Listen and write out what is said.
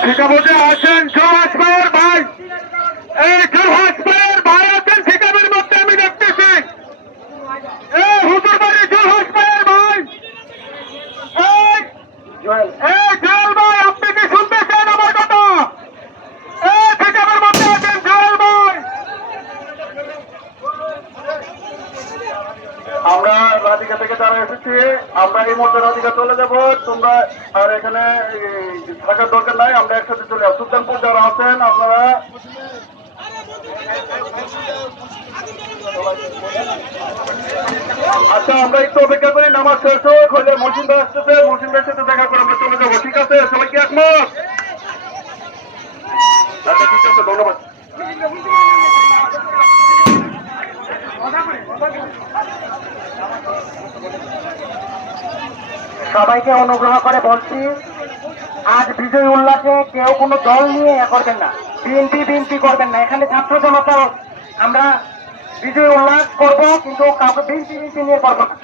শিকাবুতে আসেন জোহাজ ভাইয়ের ভাই। এই জোহাজ ভাইয়ের ভাই আছেন শিকাবের মধ্যে, আমি দেখতেছি। এই হুজুর বাড়ি জোহাজ ভাইয়ের ভাই। এই জোয়াল ভাই আমরা রাধিকা থেকে যারা এসেছি, আমরা এই মুহূর্তে রাধিকা চলে যাব। তোমরা আর এখানে থাকার দরকার নাই, আমরা একসাথে চলে যাব সুলতানপুর যারা আছেন, আপনারা আচ্ছা আমরা একটু অপেক্ষা করি, নামাজ শেষ হোক, হলে মসজিদ আসতেছে মসজিদ সাথে দেখা করে আমরা চলে যাব। ঠিক আছে? সবাই কি একমত? আচ্ছা ঠিক আছে, ধন্যবাদ। সবাইকে অনুগ্রহ করে বলছি, আজ বিজয় উল্লাসে কেউ কোনো দল নিয়ে এ করবেন না। বিএনপি বিএনপি করবেন না। এখানে ছাত্র জনতা, আমরা বিজয় উল্লাস করব, কিন্তু কাউকে বিএনপি বিএনপি নিয়ে করব না।